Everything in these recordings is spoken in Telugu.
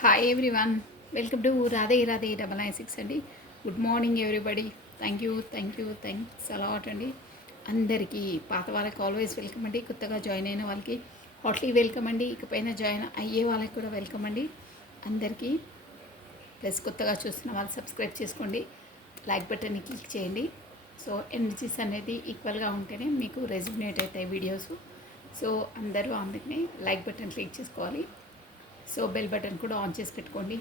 Hi everyone, welcome to Radhe Radhe 996 అండి. Good morning everybody. Thanks a lot అండి. అందరికీ పాత వాళ్ళకి ఆల్వేస్ వెల్కమ్ అండి. కొత్తగా జాయిన్ అయిన వాళ్ళకి హాట్లీ వెల్కమ్ అండి. ఇకపైన జాయిన్ అయ్యే వాళ్ళకి కూడా వెల్కమ్ అండి అందరికీ. ప్లస్ కొత్తగా చూస్తున్న వాళ్ళు సబ్స్క్రైబ్ చేసుకోండి, లైక్ బటన్ని క్లిక్ చేయండి. సో ఎనర్జీస్ అనేది ఈక్వల్గా ఉంటేనే మీకు రెజ్యునేట్ అవుతాయి వీడియోస్. సో అందరూ అందుకనే లైక్ బటన్ క్లిక్ చేసుకోవాలి. సో బెల్ బటన్ కూడా ఆన్ చేసి పెట్టుకోండి.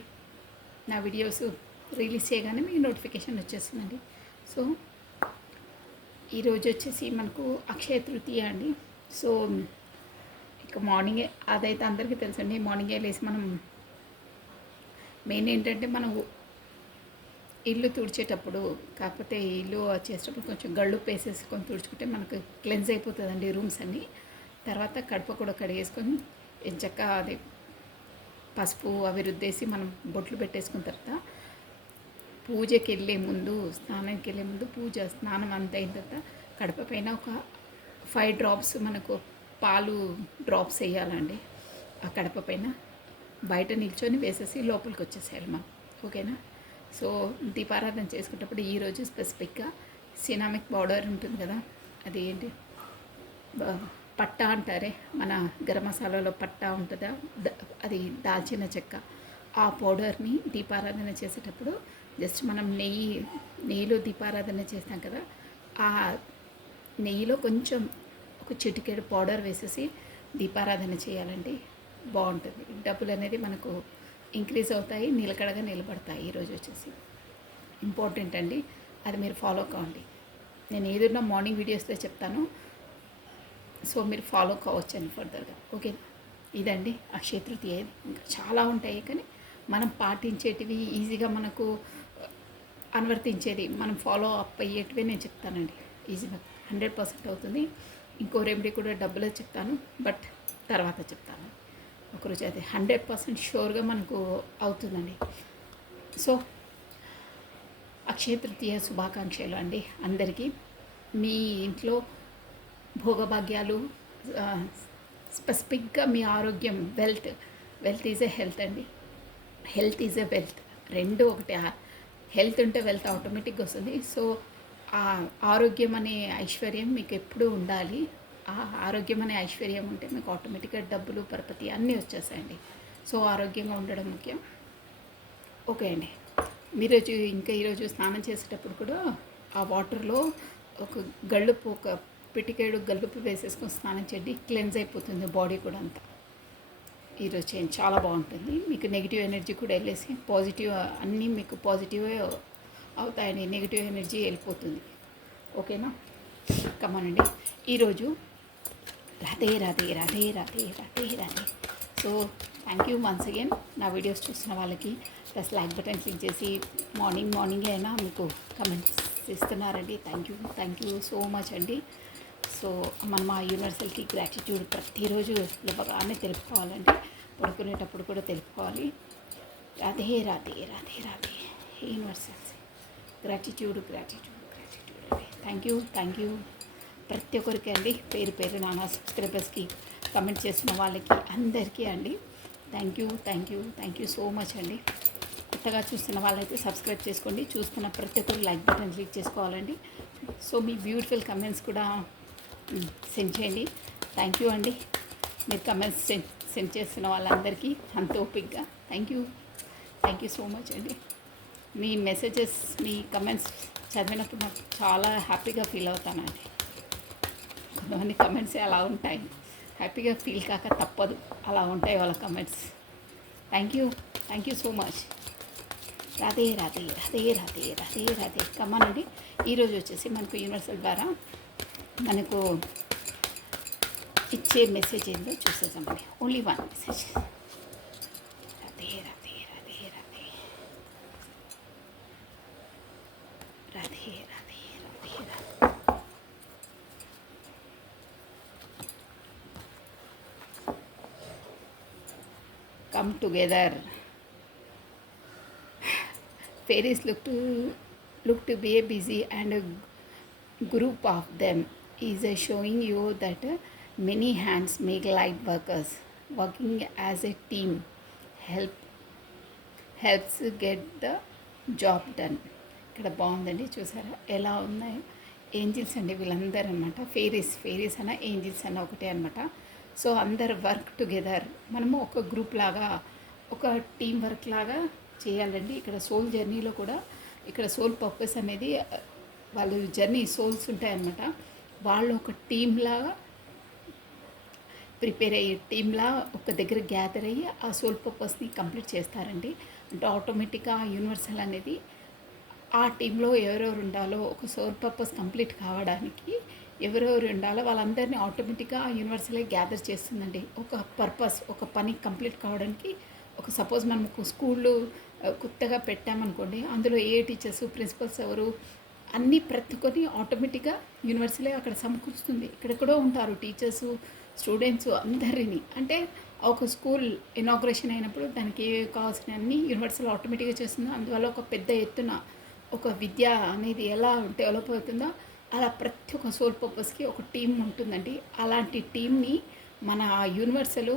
నా వీడియోస్ రిలీజ్ చేయగానే మీకు నోటిఫికేషన్ వచ్చేస్తుందండి. సో ఈరోజు వచ్చేసి మనకు అక్షయ తృతీయ అండి. సో ఇక మార్నింగే అదైతే అందరికీ తెలుసండి. మార్నింగే లేసి మనం మెయిన్ ఏంటంటే మనం ఇల్లు తుడిచేటప్పుడు, కాకపోతే ఇల్లు చేసేటప్పుడు కొంచెం గళ్ళు వేసేసుకొని తుడుచుకుంటే మనకు క్లెన్స్ అయిపోతుందండి రూమ్స్ అన్నీ. తర్వాత కడప కూడా కడిగేసుకొని ఎంచక్క అది పసుపు అవి రుద్దేసి మనం బొట్లు పెట్టేసుకున్న తర్వాత పూజకి వెళ్ళే ముందు, స్నానానికి వెళ్ళే ముందు స్నానం అంతా అయిన తర్వాత కడప పైన ఒక 5 డ్రాప్స్ మనకు పాలు డ్రాప్స్ వేయాలండి. ఆ కడప పైన బయట నిల్చొని వేసేసి లోపలికి వచ్చేసేయాలి మనం. ఓకేనా? సో దీపారాధన చేసుకునేటప్పుడు ఈరోజు స్పెసిఫిక్గా సినామిక్ పౌడర్ ఉంటుంది కదా, అది ఏంటి పట్టా అంటారే, మన గరం మసాలాలో పట్టా ఉంటుందా, అది చెక్క. ఆ పౌడర్ని దీపారాధన చేసేటప్పుడు జస్ట్ మనం నెయ్యిలో దీపారాధన చేస్తాం కదా, ఆ నెయ్యిలో కొంచెం ఒక చిటికెడు పౌడర్ వేసేసి దీపారాధన చేయాలండి. బాగుంటుంది. డబ్బులు అనేది మనకు ఇంక్రీజ్ అవుతాయి, నిలకడగా నిలబడతాయి. ఈరోజు వచ్చేసి ఇంపార్టెంట్ అండి, అది మీరు ఫాలో కావండి. నేను ఏదైనా మార్నింగ్ వీడియోస్లో చెప్తాను. సో మీరు ఫాలో కావచ్చండి ఫర్దర్గా. ఓకే, ఇదండి అక్షయ తృతీయ. ఇంకా చాలా ఉంటాయి, కానీ మనం పాటించేటివి ఈజీగా మనకు అనువర్తించేది, మనం ఫాలో అప్ అయ్యేటివే నేను చెప్తానండి. ఈజీగా 100% అవుతుంది. ఇంకో రెమెడీ కూడా డబ్బులే చెప్తాను, బట్ తర్వాత చెప్తాను. ఒకరోజు అది 100% షూర్గా మనకు అవుతుందండి. సో అక్షయ తృతీయ శుభాకాంక్షలు అండి అందరికీ. మీ ఇంట్లో భోగభాగ్యాలు, స్పెసిఫిక్గా మీ ఆరోగ్యం, వెల్త్ ఈజ్ ఎ హెల్త్ అండి. హెల్త్ ఈజ్ ఎ వెల్త్, రెండు ఒకటి. హెల్త్ ఉంటే వెల్త్ ఆటోమేటిక్గా వస్తుంది. సో ఆ ఆరోగ్యం అనే ఐశ్వర్యం మీకు ఎప్పుడూ ఉండాలి. ఆ ఆరోగ్యం అనే ఐశ్వర్యం ఉంటే మీకు ఆటోమేటిక్గా డబ్బులు, పరపతి అన్నీ వచ్చేసాయండి. సో ఆరోగ్యంగా ఉండడం ముఖ్యం. ఓకే అండి. ఈరోజు స్నానం చేసేటప్పుడు కూడా ఆ వాటర్లో ఒక గళ్ళుపు, ఒక పిటికేడు గల్లుపు వేసేసుకొని స్నానం చేయండి. క్లెన్స్ అయిపోతుంది బాడీ కూడా అంతా. ఈరోజు చేయండి, చాలా బాగుంటుంది. మీకు నెగిటివ్ ఎనర్జీ కూడా వెళ్ళేసి పాజిటివ్ అన్నీ మీకు పాజిటివే అవుతాయండి. నెగిటివ్ ఎనర్జీ వెళ్ళిపోతుంది. ఓకేనా? కమానండి. ఈరోజు Radhe Radhe Radhe Radhe Radhe Radhe. So thank you once again నా వీడియోస్ చూసిన వాళ్ళకి. ప్లస్ లైక్ బటన్ క్లిక్ చేసి మార్నింగే అయినా మీకు కమెంట్స్ ఇస్తున్నారండి. థ్యాంక్ యూ సో మచ్ అండి. సో మనం ఆ యూనివర్సల్కి గ్రాటిట్యూడ్ ప్రతిరోజు ఇవ్వగానే తెలుపుకోవాలండి. పడుకునేటప్పుడు కూడా తెలుపుకోవాలి. రాధే రాధే రాధే రాధే యూనివర్సల్స్. గ్రాటిట్యూడ్ అండి. థ్యాంక్ యూ ప్రతి ఒక్కరికి అండి, పేరు నా సబ్స్క్రైబర్స్కి, కమెంట్ చేసిన వాళ్ళకి అందరికీ అండి. థ్యాంక్ యూ సో మచ్ అండి. కొత్తగా చూస్తున్న వాళ్ళైతే సబ్స్క్రైబ్ చేసుకోండి. చూస్తున్న ప్రతి ఒక్కరు లైక్ బటన్ క్లిక్ చేసుకోవాలండి. సో మీ బ్యూటిఫుల్ కమెంట్స్ కూడా సెండ్ చేయండి. థ్యాంక్ యూ అండి. మీరు కమెంట్స్ సెండ్ చేస్తున్న వాళ్ళందరికీ అంత ఓపిక్గా థ్యాంక్ యూ సో మచ్ అండి. మీ మెసేజెస్, మీ కమెంట్స్ చదివినప్పుడు నాకు చాలా హ్యాపీగా ఫీల్ అవుతానండి. కొంతమంది కమెంట్స్ అలా ఉంటాయి, హ్యాపీగా ఫీల్ కాక తప్పదు, అలా ఉంటాయి వాళ్ళ comments. Thank you so much. Radhe Radhe Radhe Radhe Radhe Radhe. కమానండి. ఈరోజు వచ్చేసి మనకు యూనివర్సల్ ద్వారా మనకు ఇచ్చే మెసేజ్ ఏందో చూసేసామండి. Only one message. Radhe Radhe Radhe Radhe Radhe Radhe Radhe Radhe. Come together. Fairies look to be busy, and a group of them is showing you that many hands make light workers. Working as a team help helps get the job done. ఇక్కడ బాగుందండి, చూసారా ఎలా ఉన్నాయి? ఏంజిల్స్ అండి వీళ్ళందరూ అనమాట. ఫేరీస్ అన్న ఏంజిల్స్ అన్న ఒకటే అనమాట. సో అందరు వర్క్ టుగెదర్, మనము ఒక గ్రూప్ లాగా, ఒక టీం వర్క్ లాగా చేయాలండి. ఇక్కడ సోల్ జర్నీలో కూడా ఇక్కడ సోల్ పర్పస్ అనేది వాళ్ళు జర్నీ సోల్స్ ఉంటాయన్నమాట. వాళ్ళు ఒక టీంలాగా ప్రిపేర్ అయ్యి టీంలా ఒక దగ్గర గ్యాదర్ అయ్యి ఆ సోల్ పర్పస్ని కంప్లీట్ చేస్తారండి. అంటే ఆటోమేటిక్గా యూనివర్సల్ అనేది ఆ టీంలో ఎవరెవరు ఉండాలో, ఒక సోల్ పర్పస్ కంప్లీట్ కావడానికి ఎవరెవరు ఉండాలో వాళ్ళందరినీ ఆటోమేటిక్గా ఆ యూనివర్సలే గ్యాదర్ చేస్తుందండి. ఒక పర్పస్, ఒక పని కంప్లీట్ కావడానికి. ఒక సపోజ్ మనం ఒక స్కూళ్ళు కొత్తగా పెట్టామనుకోండి, అందులో ఏ టీచర్స్, ప్రిన్సిపల్స్ ఎవరు అన్నీ ప్రతి ఒక్కరిని ఆటోమేటిక్గా యూనివర్సలే అక్కడ సమకూరుస్తుంది. ఇక్కడెక్కడో ఉంటారు టీచర్సు, స్టూడెంట్స్ అందరినీ. అంటే ఒక స్కూల్ ఇనాగ్రేషన్ అయినప్పుడు దానికి ఏ కావాల్సిన అన్నీ యూనివర్సల్ ఆటోమేటిక్గా చేస్తుందో, అందువల్ల ఒక పెద్ద ఎత్తున ఒక విద్య అనేది ఎలా డెవలప్ అవుతుందో అలా ప్రతి ఒక్క సోల్ పర్పస్కి ఒక టీం ఉంటుందండి. అలాంటి టీంని మన యూనివర్సల్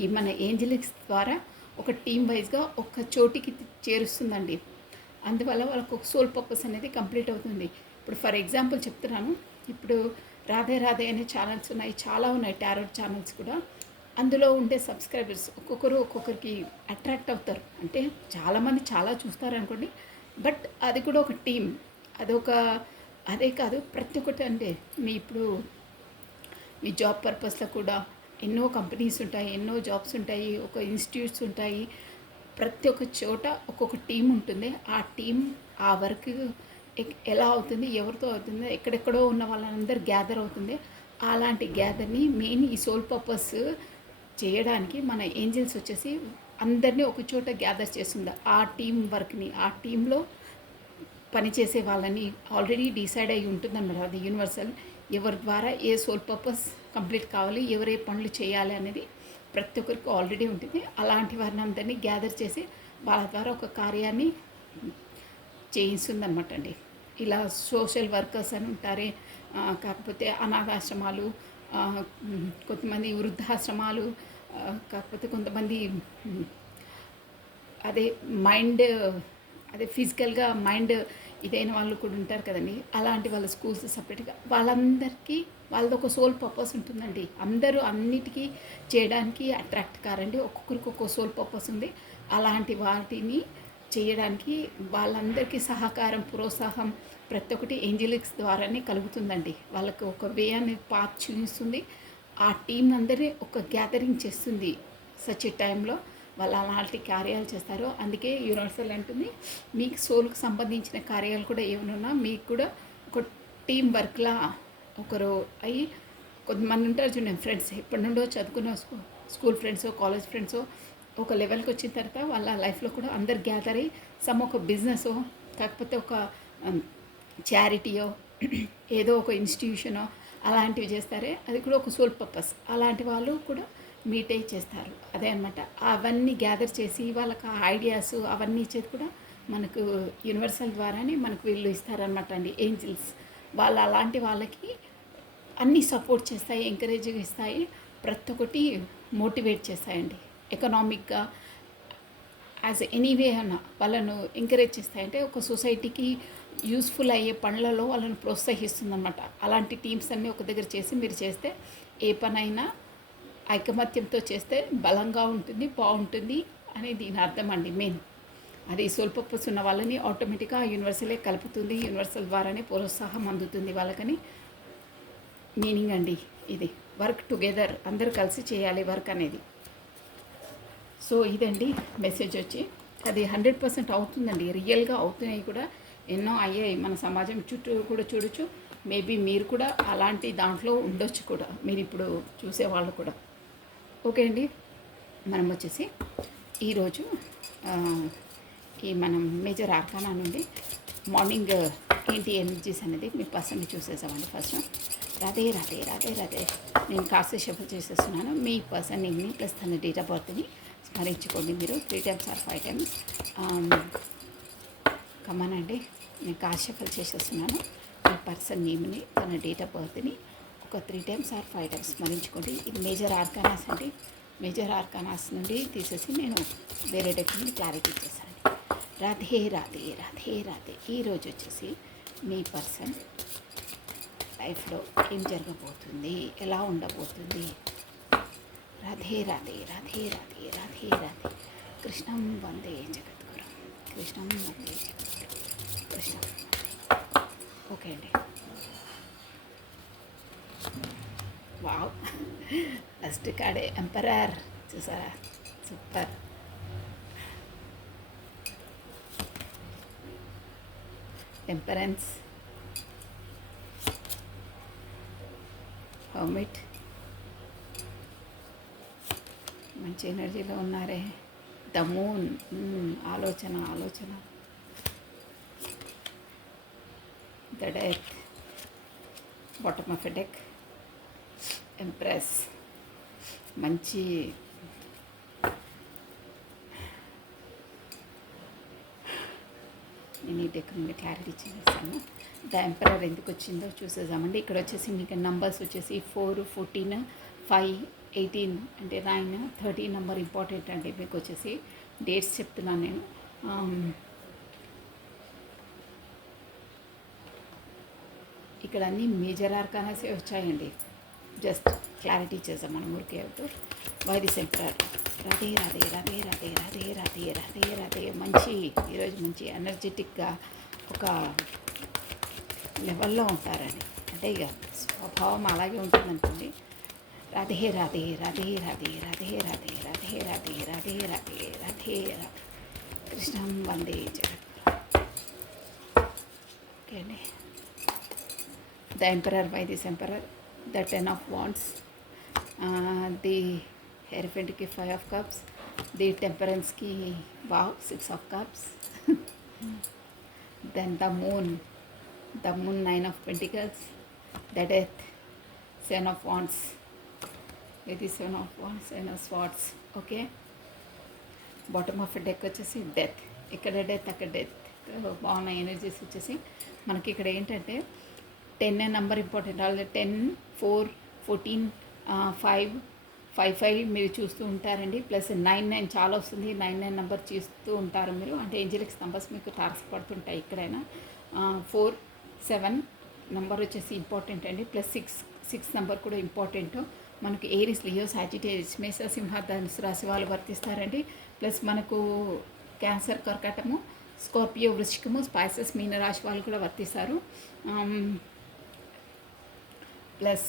ఈ మన ఏంజలిక్స్ ద్వారా ఒక టీం వైజ్గా ఒక చోటికి చేరుస్తుందండి. అందువల్ల వాళ్ళకు ఒక సోల్ పర్పస్ అనేది కంప్లీట్ అవుతుంది. ఇప్పుడు ఫర్ ఎగ్జాంపుల్ చెప్తున్నాను, ఇప్పుడు రాధే రాధే అనే ఛానల్స్ ఉన్నాయి, చాలా ఉన్నాయి టారోట్ ఛానల్స్ కూడా. అందులో ఉండే సబ్స్క్రైబర్స్ ఒక్కొక్కరు ఒక్కొక్కరికి అట్రాక్ట్ అవుతారు. అంటే చాలామంది చాలా చూస్తారు అనుకోండి, బట్ అది కూడా ఒక టీం. అదొక అదే కాదు, ప్రతి ఒక్కటి అంటే ఇప్పుడు మీ జాబ్ పర్పస్లో కూడా ఎన్నో కంపెనీస్ ఉంటాయి, ఎన్నో జాబ్స్ ఉంటాయి, ఒక ఇన్స్టిట్యూట్స్ ఉంటాయి. ప్రతి ఒక్క చోట ఒక్కొక్క టీం ఉంటుంది. ఆ టీం ఆ వర్క్ ఎలా అవుతుంది, ఎవరితో అవుతుంది, ఎక్కడెక్కడో ఉన్న వాళ్ళందరూ గ్యాదర్ అవుతుంది. అలాంటి గ్యాదర్ని మెయిన్ ఈ సోల్ పర్పస్ చేయడానికి మన ఏంజల్స్ వచ్చేసి అందరినీ ఒక చోట గ్యాదర్ చేస్తుంది. ఆ టీం వర్క్ని, ఆ టీంలో పనిచేసే వాళ్ళని ఆల్రెడీ డిసైడ్ అయ్యి ఉంటుందన్నమాట. అది యూనివర్సల్ ఎవరి ద్వారా ఏ సోల్ పర్పస్ కంప్లీట్ కావాలి, ఎవరు ఏ పనులు చేయాలి అనేది ప్రతి ఒక్కరికి ఆల్రెడీ ఉంటుంది. అలాంటి వారిని అందరినీ గ్యాదర్ చేసి వాళ్ళ ద్వారా ఒక కార్యాన్ని చేయిస్తుందన్నమాట అండి. ఇలా సోషల్ వర్కర్స్ అని ఉంటారే, కాకపోతే అనాథాశ్రమాలు, కొంతమంది వృద్ధాశ్రమాలు, కాకపోతే కొంతమంది అదే మైండ్, అదే ఫిజికల్గా మైండ్ ఇదైన వాళ్ళు కూడా ఉంటారు కదండి. అలాంటి వాళ్ళ స్కూల్స్ సపరేట్గా వాళ్ళందరికీ వాళ్ళది ఒక సోల్ పర్పస్ ఉంటుందండి. అందరూ అన్నిటికీ చేయడానికి అట్రాక్ట్ కారండి, ఒక్కొక్కరికి ఒక్కొక్క సోల్ పర్పస్ ఉంది. అలాంటి వాటిని చేయడానికి వాళ్ళందరికీ సహకారం, ప్రోత్సాహం ప్రతి ఒక్కటి ఏంజలిక్స్ ద్వారానే కలుగుతుందండి. వాళ్ళకి ఒక వే అనేది పాత్ చూపిస్తుంది. ఆ టీం అందరినీ ఒక గ్యాదరింగ్ చేస్తుంది. సచ్ టైంలో వాళ్ళు అలాంటి కార్యాలు చేస్తారు. అందుకే యూనివర్సల్ అంటుంది, మీకు సోల్కి సంబంధించిన కార్యాలు కూడా ఏమైనా మీకు కూడా ఒక టీం వర్క్లా ఒకరు అయ్యి, కొంతమంది ఉంటారు చూడండి ఫ్రెండ్స్, ఎప్పటి నుండో చదువుకున్న స్కూల్ ఫ్రెండ్సో, కాలేజ్ ఫ్రెండ్సో, ఒక లెవెల్కి వచ్చిన తర్వాత వాళ్ళ లైఫ్లో కూడా అందరు గ్యాదర్ అయ్యి ఒక బిజినెసో, కాకపోతే ఒక చారిటీయో, ఏదో ఒక ఇన్స్టిట్యూషనో అలాంటివి చేస్తారే, అది కూడా ఒక సోల్ పర్పస్. అలాంటి వాళ్ళు కూడా మీట్ అయ్యి చేస్తారు. అదే అనమాట. అవన్నీ గ్యాదర్ చేసి వాళ్ళకి ఐడియాస్ అవన్నీ ఇచ్చేది కూడా మనకు యూనివర్సల్ ద్వారానే మనకు వీళ్ళు ఇస్తారనమాట అండి, ఏంజిల్స్. వాళ్ళు అలాంటి వాళ్ళకి అన్నీ సపోర్ట్ చేస్తాయి, ఎంకరేజింగ్ ఇస్తాయి, ప్రతి ఒక్కటి మోటివేట్ చేస్తాయండి. ఎకనామిక్గా యాజ్ ఎనీవే అన్న వాళ్ళను ఎంకరేజ్ చేస్తాయంటే ఒక సొసైటీకి యూస్ఫుల్ అయ్యే పనులలో వాళ్ళని ప్రోత్సహిస్తుందన్నమాట. అలాంటి టీమ్స్ అన్నీ ఒక దగ్గర చేసి మీరు చేస్తే ఏ పనైనా ఐకమత్యంతో చేస్తే బలంగా ఉంటుంది, బాగుంటుంది అని దీని అర్థం అండి. మెయిన్ అది సోల్ పర్పస్ ఉన్న వాళ్ళని ఆటోమేటిక్గా యూనివర్సలే కలుపుతుంది, యూనివర్సల్ ద్వారానే ప్రోత్సాహం అందుతుంది వాళ్ళకని మీనింగ్ అండి. ఇది వర్క్ టుగెదర్, అందరూ కలిసి చేయాలి వర్క్ అనేది. సో ఇదండి మెసేజ్ వచ్చి, అది 100% అవుతుందండి, రియల్గా అవుతున్నాయి కూడా, ఎన్నో అయ్యాయి మన సమాజం చుట్టూ కూడా చూడొచ్చు. మేబీ మీరు కూడా అలాంటి దాంట్లో ఉండొచ్చు కూడా, మీరు ఇప్పుడు చూసేవాళ్ళు కూడా. ఓకే అండి, మనం వచ్చేసి ఈరోజు ఈ మనం మేజర్ ఆర్కానా నుండి మార్నింగ్ ఏంటి ఎనర్జీస్ అనేది మీ పర్సన్ని చూసేసామండి. ఫస్ట్ రాధే రాధే రాధే రాధే నేను కాస్త షఫల్ చేసేస్తున్నాను. మీ పర్సన్ నేమ్ని ప్లస్ తన డేట్ ఆఫ్ బర్త్ని స్మరించుకోండి మీరు 3 times or 5 times. కమానండి, నేను కాస్త షఫల్ చేసేస్తున్నాను. మీ పర్సన్ నేమ్ని, తన డేట్ ఆఫ్ బర్త్ని ఒక 3 times or 5 times స్మరించుకోండి. ఇది మేజర్ ఆర్కానాస్ అండి. మేజర్ ఆర్కానాస్ నుండి తీసేసి నేను వేరే డెక్ నుండి క్లారిటీ ఇచ్చేసాను. రాధే రాధే రాధే రాధే. ఈరోజు వచ్చేసి మీ పర్సన్ లైఫ్లో ఏం జరగబోతుంది, ఎలా ఉండబోతుంది. రాధే రాధే రాధే రాధే రాధే రాధే. కృష్ణం వందే జగద్గురు, కృష్ణం వందే జగద్గురు, కృష్ణం వందే. ఓకే అండి. వావ్, ఫస్ట్ కార్డే ఎంపరర్ చూసారా, సూపర్. టెంపరెన్స్, హర్మిట్, మంచి ఎనర్జీలో ఉన్నారే. ద మూన్, ఆలోచన ఆలోచన. The death, bottom of a deck, empress. మంచి నేను ఈ డెక్ నుండి క్లారిటీ చేస్తాను. ద ఎంపరర్ ఎందుకు వచ్చిందో చూసేద్దామండి. ఇక్కడ వచ్చేసి మీకు నంబర్స్ వచ్చేసి 4, 14, 5, 18 అంటే 9, 13 నెంబర్ ఇంపార్టెంట్ అండి. మీకు వచ్చేసి డేట్స్ చెప్తున్నాను నేను. ఇక్కడ అన్నీ మేజర్ ఆర్కానాసే వచ్చాయండి. జస్ట్ క్లారిటీ చేద్దాం మనం ఊరికే అవుతూ. Why this emperor. Radhe Radhe Radhe Radhe Radhe Radhe Radhe Radhe. మంచి ఈరోజు మంచి ఎనర్జెటిక్గా ఒక లెవెల్లో ఉంటారండి. అంటే ఇక స్వభావం అలాగే ఉంటుందనుకోండి. రాధే రాధే రాధే రాధే రాధే రాధే రాధే రాధే రాధే రాధే రాధే రాధే. కృష్ణం వందే జగద్గురు. ఓకే అండి. The emperor, by this emperor. The 10 of wands, the హెరఫెంట్కి 5 of cups, ది టెంపరెన్స్కి wow 6 of cups. Then the moon, 9 of pentacles, the death 7 of wands, ఇది 7 of wands, 7 of swords. Okay. Bottom of deck వచ్చేసి డెత్. ఇక్కడ డెత్, అక్కడ డెత్. బాగున్న ఎనర్జీస్ వచ్చేసి మనకి ఇక్కడ ఏంటంటే 10 నెంబర్ ఇంపార్టెంట్. ఆల్రెడీ 10, 4, 14, 5 మీరు చూస్తూ ఉంటారండి. ప్లస్ 9 చాలా వస్తుంది. 9 నెంబర్ చూస్తూ ఉంటారు మీరు. అంటే ఏంజలిక్స్ నెంబర్స్ మీకు తారసపడుతుంటాయి ఎక్కడైనా. 4, 7 నెంబర్ వచ్చేసి ఇంపార్టెంట్ అండి. ప్లస్ 6 నెంబర్ కూడా ఇంపార్టెంట్. మనకి ఏరిస్, లియో, సాజిటేరియస్, మేష, సింహ, ధనుసు రాశి వాళ్ళు వర్తిస్తారండి. ప్లస్ మనకు క్యాన్సర్, కర్కాటము, స్కార్పియో, వృశ్చికము, స్పైసెస్, మీన రాశి వాళ్ళు కూడా వర్తిస్తారు. ప్లస్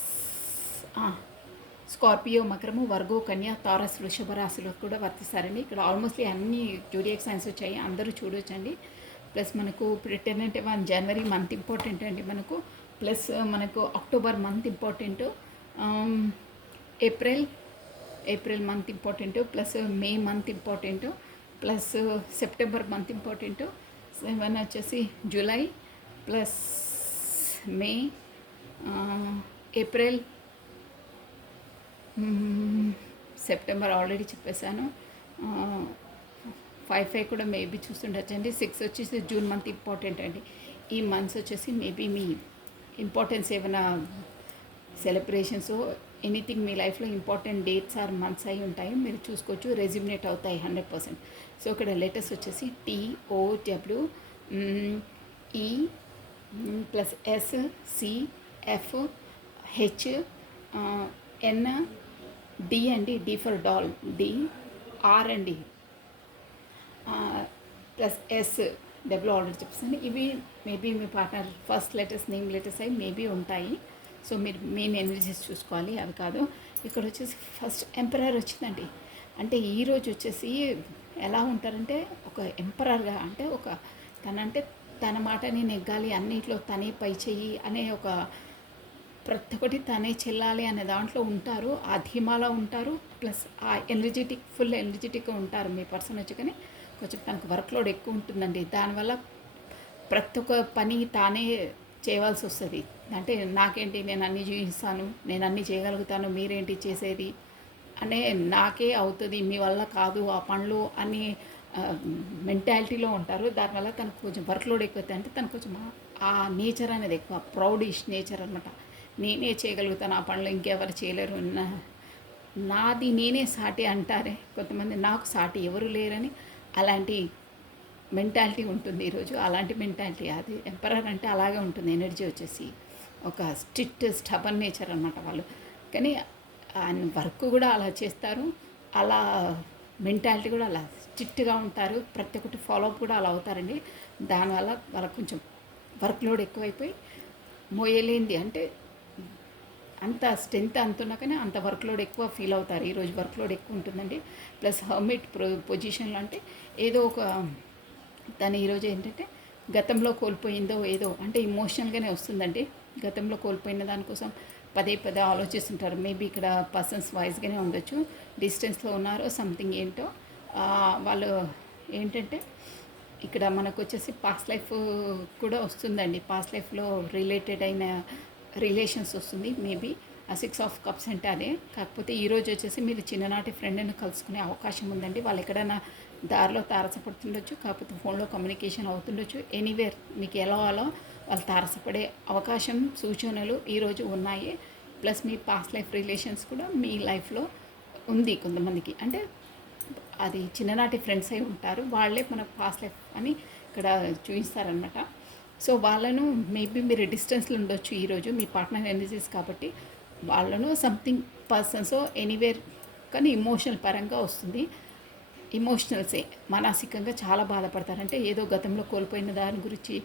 స్కార్పియో, మకరము, వర్గో, కన్యా, తారస్, వృషభ రాశులు కూడా వర్తిస్తారండి. ఇక్కడ ఆల్మోస్ట్లీ అన్ని జోడియాక్ సైన్స్ వచ్చాయి, అందరూ చూడొచ్చండి. ప్లస్ మనకు ఇప్పుడు 10 అంటే 1 జనవరి మంత్ ఇంపార్టెంట్ అండి మనకు. ప్లస్ మనకు October month important, April month important, plus May month important, plus September month important, 7 వచ్చేసి జూలై, ప్లస్ మే, ఏప్రిల్, సెప్టెంబర్ ఆల్రెడీ చెప్పేశాను. 5 కూడా మేబీ చూస్తుండొచ్చండి. 6 వచ్చేసి జూన్ మంత్ ఇంపార్టెంట్ అండి. ఈ మంత్స్ వచ్చేసి మేబీ మీ ఇంపార్టెన్స్ ఏమైనా సెలబ్రేషన్స్, ఎనీథింగ్ మీ లైఫ్లో ఇంపార్టెంట్ డేట్స్ ఆర్ మంత్స్ అయి ఉంటాయి, మీరు చూసుకోవచ్చు. రెజ్యూమినేట్ అవుతాయి 100%. సో ఇక్కడ లెటర్స్ వచ్చేసి TOW E plus S C F H N D అండి. D for doll, D R అండి, ప్లస్ S డబ్ల్యూ ఆల్రెడీ చెప్పేసాను. ఇవి మేబీ మీ partner first letters, name letters అవి మేబీ ఉంటాయి. సో మీరు మెయిన్ ఎనర్జీస్ చూసుకోవాలి, అవి కాదు. ఇక్కడ వచ్చేసి ఫస్ట్ ఎంపరర్ వచ్చిందండి. అంటే ఈరోజు వచ్చేసి ఎలా ఉంటారంటే ఒక ఎంపరర్గా, అంటే ఒక తన మాటని నెగ్గాలి, అన్నిట్లో తనే పై చెయ్యి అనే ఒక ప్రతి ఒక్కటి తనే చెల్లాలి అనే దాంట్లో ఉంటారు. ఆ ధీమాలో ఉంటారు. ప్లస్ ఆ ఫుల్ ఎనర్జెటిక్గా ఉంటారు మీ పర్సన్ వచ్చి. కానీ కొంచెం తనకు వర్క్ లోడ్ ఎక్కువ ఉంటుందండి. దానివల్ల ప్రతి ఒక్క పని తానే చేయవలసి వస్తుంది. అంటే నాకేంటి, నేను అన్నీ చూపిస్తాను, నేను అన్నీ చేయగలుగుతాను, మీరేంటి చేసేది అనే నాకే అవుతుంది, మీ వల్ల కాదు ఆ పనులు అని మెంటాలిటీలో ఉంటారు. దానివల్ల తనకు కొంచెం వర్క్ లోడ్ ఎక్కువ. అంటే తనకు కొంచెం ఆ నేచర్ అనేది ఎక్కువ, ప్రౌడిష్ నేచర్ అనమాట. నేనే చేయగలుగుతాను ఆ పనులు, ఇంకెవరు చేయలేరు, నాది నేనే సాటి అంటారే కొంతమంది, నాకు సాటి ఎవరు లేరని. అలాంటి మెంటాలిటీ ఉంటుంది ఈరోజు. అలాంటి మెంటాలిటీ అది ఎంపరర్ అంటే అలాగే ఉంటుంది. ఎనర్జీ వచ్చేసి ఒక స్టబన్ నేచర్ అనమాట వాళ్ళు. కానీ ఆయన వర్క్ కూడా అలా చేస్తారు. అలా మెంటాలిటీ కూడా అలా స్ట్రిక్ట్గా ఉంటారు. ప్రతి ఒక్కటి ఫాలో అప్ కూడా అలా అవుతారండి. దానివల్ల వాళ్ళకు కొంచెం వర్క్ లోడ్ ఎక్కువైపోయి మోయలేంది అంటే అంత స్ట్రెంత్ అంతున్నా కానీ అంత వర్క్ లోడ్ ఎక్కువ ఫీల్ అవుతారు. ఈరోజు వర్క్ లోడ్ ఎక్కువ ఉంటుందండి. ప్లస్ హర్మిట్ పొజిషన్లో అంటే ఏదో ఒక తను ఈరోజు ఏంటంటే గతంలో కోల్పోయిందో ఏదో అంటే ఇమోషనల్గానే వస్తుందండి. గతంలో కోల్పోయిన దానికోసం పదే పదే ఆలోచిస్తుంటారు. మేబీ ఇక్కడ పర్సన్స్ వాయిస్గానే ఉండొచ్చు. డిస్టెన్స్లో ఉన్నారో సంథింగ్ ఏంటో వాళ్ళు ఏంటంటే ఇక్కడ మనకు వచ్చేసి పాస్ట్ లైఫ్ కూడా వస్తుందండి. పాస్ట్ లైఫ్లో రిలేటెడ్ అయిన రిలేషన్స్ వస్తుంది మేబీ. ఆ 6 ఆఫ్ కప్స్ అంటే అదే. కాకపోతే ఈరోజు వచ్చేసి మీరు చిన్ననాటి ఫ్రెండ్ని కలుసుకునే అవకాశం ఉందండి. వాళ్ళు ఎక్కడైనా దారిలో తారసపడుతుండొచ్చు, కాకపోతే ఫోన్లో కమ్యూనికేషన్ అవుతుండొచ్చు. ఎనీవేర్ మీకు ఎలా అలా వాళ్ళు తారసపడే అవకాశం సూచనలు ఈరోజు ఉన్నాయి. ప్లస్ మీ పాస్ట్ లైఫ్ రిలేషన్స్ కూడా మీ లైఫ్లో ఉంది కొంతమందికి. అంటే అది చిన్ననాటి ఫ్రెండ్స్ అయి ఉంటారు. వాళ్ళే మన పాస్ట్ లైఫ్ అని ఇక్కడ చూపిస్తారనమాట. సో వాళ్ళను మేబీ మీరు డిస్టెన్స్లో ఉండొచ్చు ఈరోజు మీ పార్ట్నర్ ఎనర్జీస్ కాబట్టి. వాళ్ళను సంథింగ్ పర్సన్సో ఎనీవేర్ కానీ ఎమోషనల్ పరంగా వస్తుంది. ఎమోషనల్సే మానసికంగా చాలా బాధపడతారంటే ఏదో గతంలో కోల్పోయిన దాని గురించి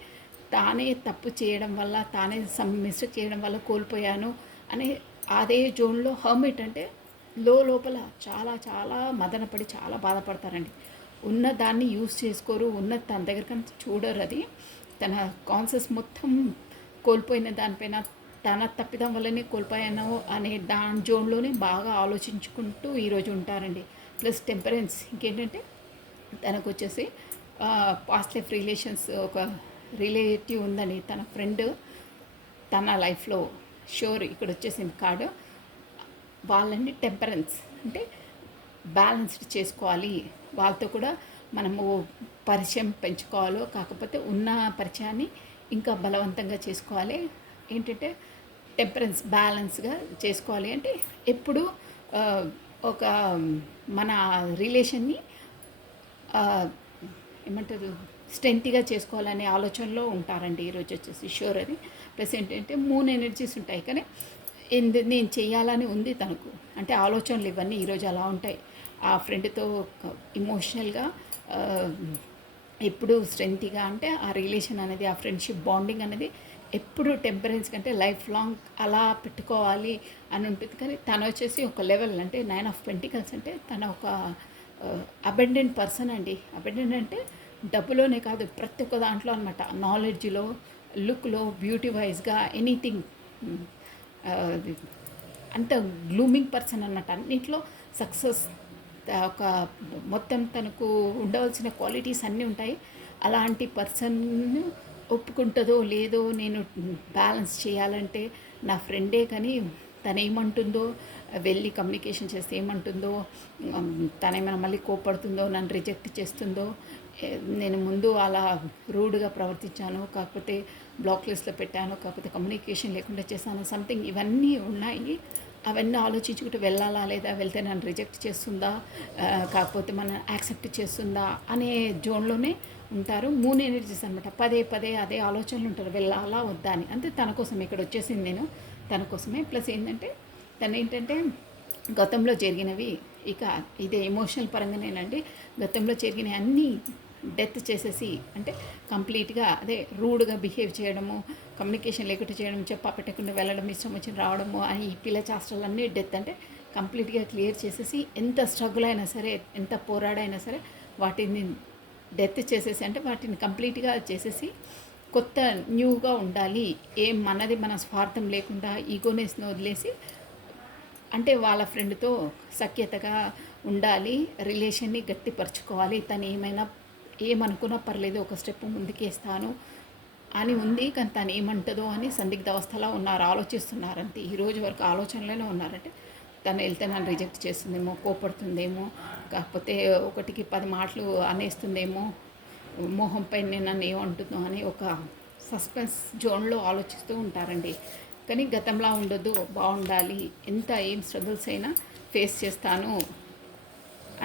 తానే తప్పు చేయడం వల్ల, తానే మిస్టేక్ చేయడం వల్ల కోల్పోయాను అనే అదే జోన్లో హర్మిట్ అంటే లోపల చాలా చాలా మదనపడి చాలా బాధపడతారండి. ఉన్న దాన్ని యూజ్ చేసుకోరు, ఉన్న తన దగ్గర కన్నా చూడరు. అది తన కాన్షియస్ మొత్తం కోల్పోయిన దానిపైన తన తప్పిదం వల్లనే కోల్పోయాను అనే దాని జోన్లోనే బాగా ఆలోచించుకుంటూ ఈరోజు ఉంటారండి. ప్లస్ టెంపరెన్స్ ఇంకేంటంటే తనకు వచ్చేసి పాస్ట్ లైఫ్ రిలేషన్స్ ఒక రిలేటివ్ ఉందని తన ఫ్రెండ్ తన లైఫ్లో షోర్ ఇక్కడ వచ్చేసింది కార్డు. వాళ్ళని టెంపరెన్స్ అంటే బ్యాలెన్స్డ్ చేసుకోవాలి. వాళ్ళతో కూడా మనము పరిచయం పెంచుకోవాలో, కాకపోతే ఉన్న పరిచయాన్ని ఇంకా బలవంతంగా చేసుకోవాలి. ఏంటంటే టెంపరెన్స్ బ్యాలెన్స్గా చేసుకోవాలి. అంటే ఎప్పుడు ఒక మన రిలేషన్ని ఏమంటారు స్ట్రెంత్గా చేసుకోవాలనే ఆలోచనలో ఉంటారండి ఈరోజు వచ్చేసి షూర్ అది. ప్లస్ ఏంటంటే మూన్ ఎనర్జీస్ ఉంటాయి కానీ నేను చేయాలని ఉంది తనకు అంటే ఆలోచనలు ఇవన్నీ ఈరోజు అలా ఉంటాయి. ఆ ఫ్రెండ్తో ఇమోషనల్గా ఎప్పుడు స్ట్రెంత్గా అంటే ఆ రిలేషన్ అనేది ఆ ఫ్రెండ్షిప్ బాండింగ్ అనేది ఎప్పుడు టెంపరెన్స్ కంటే లైఫ్ లాంగ్ అలా పెట్టుకోవాలి అని ఉంటుంది. కానీ తను వచ్చేసి ఒక లెవెల్ అంటే 9 ఆఫ్ పెంటికల్స్ అంటే తన ఒక అబెండెంట్ పర్సన్ అండి. అబెండెంట్ అంటే డబ్బులోనే కాదు ప్రతి ఒక్క దాంట్లో అనమాట. నాలెడ్జ్లో, లుక్లో, బ్యూటీ వైజ్గా ఎనీథింగ్ అంత గ్లూమింగ్ పర్సన్ అన్నమాట. అన్నింటిలో సక్సెస్ ఒక మొత్తం తనకు ఉండవలసిన క్వాలిటీస్ అన్నీ ఉంటాయి. అలాంటి పర్సన్ ఒప్పుకుంటుందో లేదో నేను బ్యాలెన్స్ చేయాలంటే నా ఫ్రెండే కానీ తను ఏమంటుందో వెళ్ళి కమ్యూనికేషన్ చేస్తే ఏమంటుందో, తనేమైనా మళ్ళీ కోపడుతుందో, నన్ను రిజెక్ట్ చేస్తుందో, నేను ముందు అలా రూడ్గా ప్రవర్తించాను, కాకపోతే బ్లాక్ లిస్ట్లో పెట్టాను, కాకపోతే కమ్యూనికేషన్ లేకుండా చేశాను సంథింగ్ ఇవన్నీ ఉన్నాయి. అవన్నీ ఆలోచించుకుంటూ వెళ్ళాలా లేదా, వెళ్తే నన్ను రిజెక్ట్ చేస్తుందా, కాకపోతే మనం యాక్సెప్ట్ చేస్తుందా అనే జోన్లోనే ఉంటారు. మూన్ ఎనర్జీస్ అనమాట. పదే పదే అదే ఆలోచనలు ఉంటారు, వెళ్ళాలా వద్దా అని. అంతే తన కోసం ఇక్కడ వచ్చేసింది నేను తన కోసమే. ప్లస్ ఏంటంటే తను ఏంటంటే గతంలో జరిగినవి ఇక ఇదే ఎమోషనల్ పరంగానేనండి. గతంలో జరిగిన అన్నీ డెత్ చేసేసి అంటే కంప్లీట్గా అదే రూడ్గా బిహేవ్ చేయడము, కమ్యూనికేషన్ లేకుండా చేయడం, చెప్పా పెట్టకుండా వెళ్ళడం, ఇష్టం వచ్చి రావడము అని ఈ పిల్ల చేష్టలన్నీ డెత్ అంటే కంప్లీట్గా క్లియర్ చేసేసి ఎంత స్ట్రగుల్ అయినా సరే, ఎంత పోరాడైనా సరే వాటిని డెత్ చేసేసి అంటే వాటిని కంప్లీట్గా చేసేసి కొత్త న్యూగా ఉండాలి. ఏం మనది మన స్వార్థం లేకుండా ఈగోనెస్ని వదిలేసి అంటే వాళ్ళ ఫ్రెండ్తో సఖ్యతగా ఉండాలి, రిలేషన్ని గట్టిపరచుకోవాలి. తను ఏమనుకున్నా పర్లేదు ఒక స్టెప్ ముందుకేస్తాను అని ఉంది. కానీ తను ఏమంటుందో అని సందిగ్ధ అవస్థలో ఉన్నారు, ఆలోచిస్తున్నారంతే. ఈ రోజు వరకు ఆలోచనలోనే ఉన్నారంటే తను వెళ్తే నన్ను రిజెక్ట్ చేస్తుందేమో, కోపడుతుందేమో, కాకపోతే 1కి 10 మాటలు అనేస్తుందేమో, మోహంపై నేను నన్ను ఏమంటుందో అని ఒక సస్పెన్స్ జోన్లో ఆలోచిస్తూ ఉంటారండి. కానీ గతంలా ఉండొద్దు, బాగుండాలి, ఎంత ఏం స్ట్రగుల్స్ అయినా ఫేస్ చేస్తాను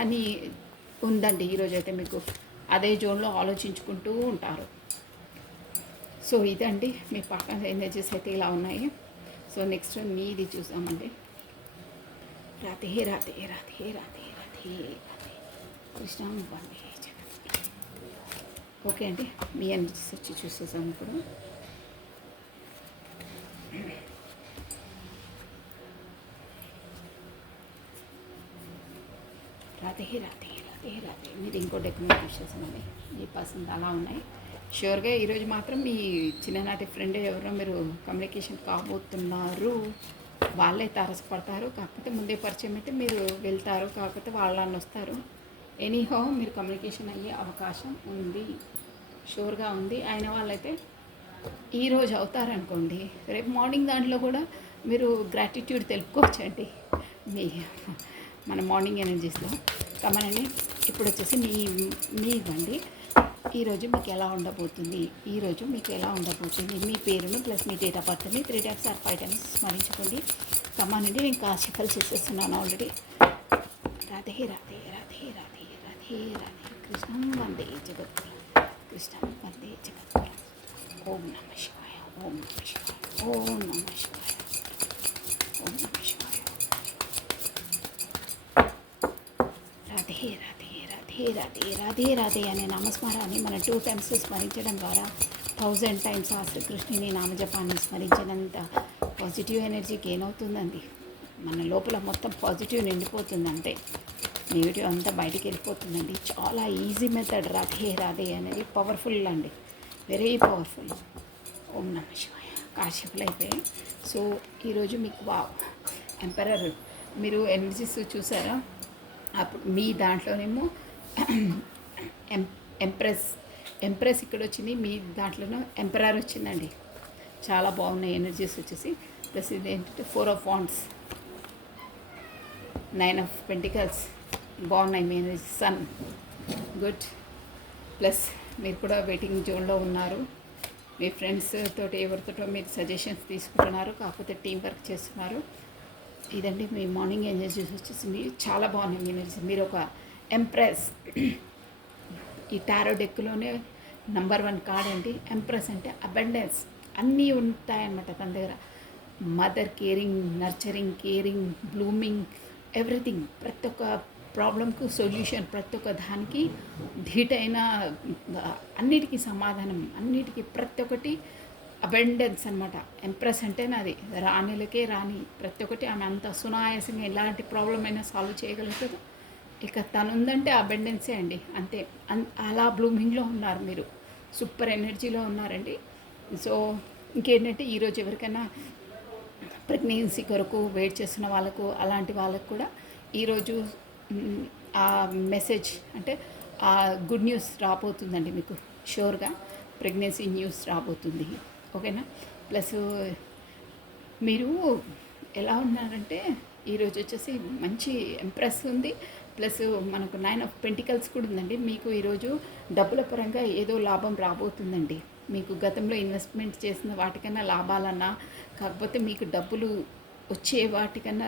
అని ఉందండి. ఈరోజైతే మీకు అదే జోన్లో ఆలోచించుకుంటూ ఉంటారు. సో ఇదండి మీ పక్కన ఎనర్జీస్ అయితే ఇలా ఉన్నాయి. సో నెక్స్ట్ మీది చూసామండి. రాధే రాధే రాధే రాధే రాధే రాధే కృష్ణ వందే జగత్. ఓకే అండి, మీ ఎనర్జీస్ వచ్చి చూసేసాము ఇప్పుడు. రాధే రాధే రాధే రాధే. మీరు ఇంకో డెక్మెంట్ చూసేసామండి. మీ పర్సన్ అలా ఉన్నాయి. షూర్గా ఈరోజు మాత్రం మీ చిన్ననాటి ఫ్రెండ్ ఎవరో మీరు కమ్యూనికేషన్ కాబోతున్నారు. వాళ్ళే తారసపడతారు. కాకపోతే ముందే పరిచయం అయితే మీరు వెళ్తారు. కాకపోతే వాళ్ళని వస్తారు. ఎనీహో మీరు కమ్యూనికేషన్ అయ్యే అవకాశం ఉంది, షూర్గా ఉంది. అయిన వాళ్ళైతే ఈరోజు అవుతారనుకోండి, రేపు మార్నింగ్ దాంట్లో కూడా మీరు గ్రాటిట్యూడ్ తెలుపుకోవచ్చండి. మీ మన మార్నింగ్ ఎనర్జీస్లో కమనండి. ఇప్పుడు వచ్చేసి మీ ఇవ్వండి. ఈరోజు మీకు ఎలా ఉండబోతుంది, ఈరోజు మీకు ఎలా ఉండబోతుంది, మీ పేరును ప్లస్ మీ డేట్ ఆఫ్ బర్త్ని 3 times ఆర్ 5 times స్మరించుకోండి. కమానండి. నేను కాశీఫల్ చేసేస్తున్నాను ఆల్రెడీ. రాధే రాధే రాధే రాధే రాధే రాధే కృష్ణం వందే జగద్గురు, కృష్ణం వందే జగద్గురు. ఓం నమ శివాయ, ఓం నమ శివాయ, ఓం నమ శివాయ, ఓం నమ శివాయ. రాధే రాధే రాధే రాధే రాధే రాధే అనే నామస్మరాన్ని మనం 2 times స్మరించడం ద్వారా 1000 times ఆ శ్రీకృష్ణుని నామజపాన్ని స్మరించినంత పాజిటివ్ ఎనర్జీ గెయిన్ అవుతుందండి. మన లోపల మొత్తం పాజిటివ్ నిండిపోతుంది. అంటే నెగిటివ్ అంతా బయటికి వెళ్ళిపోతుందండి. చాలా ఈజీ మెథడ్ రాధే రాధే అనేది. పవర్ఫుల్ అండి, వెరీ పవర్ఫుల్. ఓం నమ శివాయ. కాశ్యపులు అయిపోయాయి. సో ఈరోజు మీకు ఎంపరర్ మీరు ఎనర్జీస్ చూసారా? అప్పుడు మీ దాంట్లోనేమో ఎంప్రెస్ ఇక్కడ వచ్చింది, మీ దాంట్లోనూ ఎంపరర్ వచ్చిందండి. చాలా బాగున్నాయి ఎనర్జీస్ వచ్చేసి. ప్లస్ ఇది ఏంటంటే 4 of Wands, 9 of Pentacles బాగున్నాయి మీ ఎనర్జీ. Sun good. ప్లస్ మీరు కూడా వెయిటింగ్ జోన్లో ఉన్నారు. మీ ఫ్రెండ్స్ తోటి ఎవరితోటో మీరు సజెషన్స్ తీసుకుంటున్నారు, కాకపోతే టీం వర్క్ చేస్తున్నారు. ఇదండి మీ మార్నింగ్ ఎనర్జీస్ వచ్చేసింది. చాలా బాగున్నాయి మీ ఎనర్జీ. మీరు ఒక ఎంప్రెస్. ఈ టారో డెక్లోనే నంబర్ 1 కార్డ్ అండి. ఎంప్రెస్ అంటే అబండెన్స్, అన్నీ ఉంటాయన్నమాట తన దగ్గర. Mother caring, nurturing, caring, blooming, everything. ప్రతి ఒక్క ప్రాబ్లంకు సొల్యూషన్, ప్రతి ఒక్క దానికి ధీటైన, అన్నిటికీ సమాధానం, అన్నిటికీ ప్రతి ఒక్కటి అబెండెన్స్ అనమాట. ఎంప్రెస్ అంటే నాది రాణిలకే రాణి. ప్రతి ఒక్కటి ఆమె అంత సునాయాసంగా ఎలాంటి ప్రాబ్లం అయినా సాల్వ్ చేయగలుగుతుంది. ఇక తను ఉందంటే అబెండెన్సే అండి, అంతే. అలా బ్లూమింగ్లో ఉన్నారు మీరు, సూపర్ ఎనర్జీలో ఉన్నారండి. సో ఇంకేంటంటే ఈరోజు ఎవరికైనా ప్రెగ్నెన్సీ కొరకు వెయిట్ చేస్తున్న వాళ్ళకు, అలాంటి వాళ్ళకు కూడా ఈరోజు ఆ మెసేజ్ అంటే ఆ గుడ్ న్యూస్ రాబోతుందండి మీకు. షూర్గా ప్రెగ్నెన్సీ న్యూస్ రాబోతుంది. ఓకేనా? ప్లస్ మీరు ఎలా ఉన్నారంటే ఈరోజు వచ్చేసి మంచి ఇంప్రెస్ ఉంది. ప్లస్ మనకు 9 of Pentacles కూడా ఉందండి. మీకు ఈరోజు డబ్బుల పరంగా ఏదో లాభం రాబోతుందండి. మీకు గతంలో ఇన్వెస్ట్మెంట్ చేసిన వాటికన్నా లాభాలన్నా, కాకపోతే మీకు డబ్బులు వచ్చే వాటికన్నా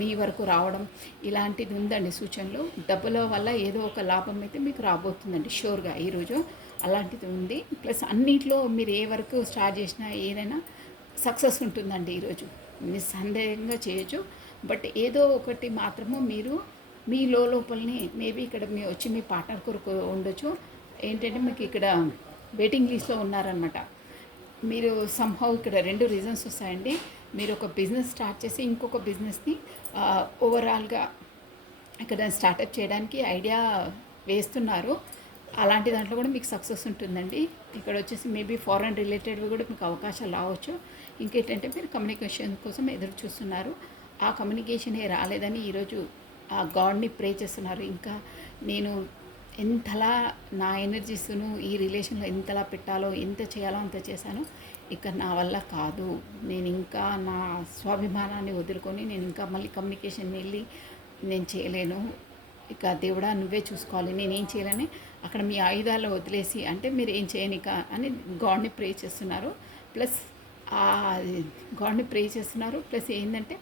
మీ వరకు రావడం ఇలాంటిది ఉందండి సూచనలు. డబ్బుల వల్ల ఏదో ఒక లాభం అయితే మీకు రాబోతుందండి షూర్గా ఈరోజు. అలాంటిది ఉంది. ప్లస్ అన్నింటిలో మీరు ఏ వరకు స్టార్ట్ చేసినా ఏదైనా సక్సెస్ ఉంటుందండి ఈరోజు. నిస్సందేహంగా చేయొచ్చు. బట్ ఏదో ఒకటి మాత్రము మీరు మీ లోపలని మేబీ ఇక్కడ మీ వచ్చి మీ పార్ట్నర్ కొరకు ఉండొచ్చు. ఏంటంటే మీకు ఇక్కడ వెయిటింగ్ లిస్ట్లో ఉన్నారనమాట. మీరు సంహౌ ఇక్కడ 2 రీజన్స్ వస్తాయండి. మీరు ఒక బిజినెస్ స్టార్ట్ చేసి ఇంకొక బిజినెస్ని ఓవరాల్గా ఇక్కడ స్టార్టప్ చేయడానికి ఐడియా వేస్తున్నారు. అలాంటి దాంట్లో కూడా మీకు సక్సెస్ ఉంటుందండి. ఇక్కడ వచ్చేసి మేబీ ఫారెన్ రిలేటెడ్వి కూడా మీకు అవకాశాలు రావచ్చు. ఇంకేంటంటే మీరు కమ్యూనికేషన్ కోసం ఎదురు చూస్తున్నారు. ఆ కమ్యూనికేషనే రాలేదని ఈరోజు ఆ గాడ్ని ప్రే చేస్తున్నారు. ఇంకా నేను ఎంతలా నా ఎనర్జీస్ను ఈ రిలేషన్లో ఎంతలా పెట్టాలో, ఎంత చేయాలో అంత చేశాను. ఇక నా వల్ల కాదు, నేను ఇంకా నా స్వాభిమానాన్ని వదులుకొని నేను ఇంకా మళ్ళీ కమ్యూనికేషన్ వెళ్ళి నేను చేయలేను. ఇక దేవుడా నువ్వే చూసుకోవాలి, నేనేం చేయలేని అక్కడ మీ ఆయుధాలు వదిలేసి అంటే మీరు ఏం చేయనిక అని గాడ్ని ప్రే చేస్తున్నారు. ప్లస్ గాడ్ని ప్రే చేస్తున్నారు. ప్లస్ ఏంటంటే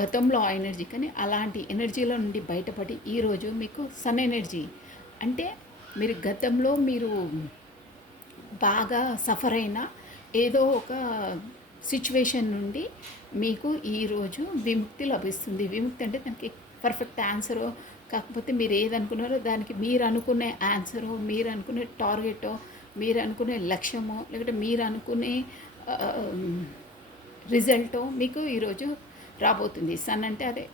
గతంలో ఆ ఎనర్జీ, కానీ అలాంటి ఎనర్జీలో నుండి బయటపడి ఈరోజు మీకు సన్ ఎనర్జీ అంటే మీరు గతంలో మీరు బాగా సఫర్ అయిన ఏదో ఒక సిచ్యువేషన్ నుండి మీకు ఈరోజు విముక్తి లభిస్తుంది. విముక్తి అంటే దానికి పర్ఫెక్ట్ ఆన్సరో, కాకపోతే మీరు ఏదనుకున్నారో దానికి మీరు అనుకునే ఆన్సరో, మీరు అనుకునే టార్గెటో, మీరు అనుకునే లక్ష్యమో, లేకపోతే మీరు అనుకునే రిజల్టో మీకు ఈరోజు రాబోతుంది. సన్ అంటే అదే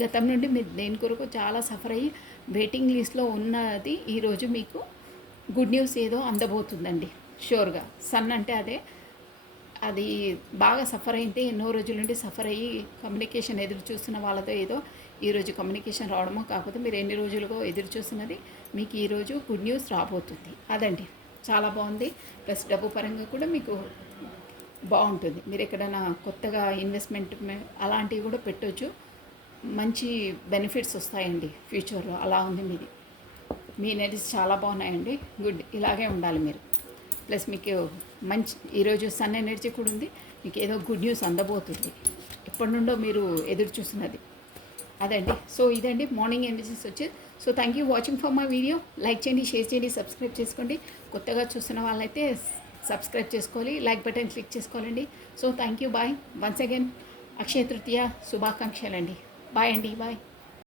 గతం నుండి మీరు దేని కొరకు చాలా సఫర్ అయ్యి వెయిటింగ్ లిస్ట్లో ఉన్నది ఈరోజు మీకు గుడ్ న్యూస్ ఏదో అందబోతుందండి షూర్గా. సన్ అంటే అదే. అది బాగా సఫర్ అయితే ఎన్నో రోజుల నుండి సఫర్ అయ్యి కమ్యూనికేషన్ ఎదురు చూస్తున్న వాళ్ళతో ఏదో ఈరోజు కమ్యూనికేషన్ రావడమో, కాకపోతే మీరు ఎన్ని రోజులుగా ఎదురు చూస్తున్నది మీకు ఈరోజు గుడ్ న్యూస్ రాబోతుంది. అదండి, చాలా బాగుంది. ప్లస్ డబ్బు పరంగా కూడా మీకు బాగుంటుంది. మీరు ఎక్కడైనా కొత్తగా ఇన్వెస్ట్మెంట్ అలాంటివి కూడా పెట్టవచ్చు. మంచి బెనిఫిట్స్ వస్తాయండి ఫ్యూచర్లో. అలా ఉంది మీది. మీ ఎనర్జీస్ చాలా బాగున్నాయండి. గుడ్, ఇలాగే ఉండాలి మీరు. ప్లస్ మీకు మంచి ఈరోజు సన్ ఎనర్జీ కూడా ఉంది. మీకు ఏదో గుడ్ న్యూస్ అందబోతుంది, ఎప్పటి నుండో మీరు ఎదురు చూస్తున్నది. అదండి. సో ఇదండి మార్నింగ్ ఎనర్జీస్ వచ్చేది. So thank you watching for my video. Like చేయండి, షేర్ చేయండి, సబ్స్క్రైబ్ చేసుకోండి. కొత్తగా చూస్తున్న వాళ్ళైతే సబ్స్క్రైబ్ చేసుకోవాలి, లైక్ బటన్ క్లిక్ చేసుకోవాలండి. So thank you, bye. Once again Akshaya Tritiya శుభాకాంక్షలండి. బాయ్ అండి, బాయ్.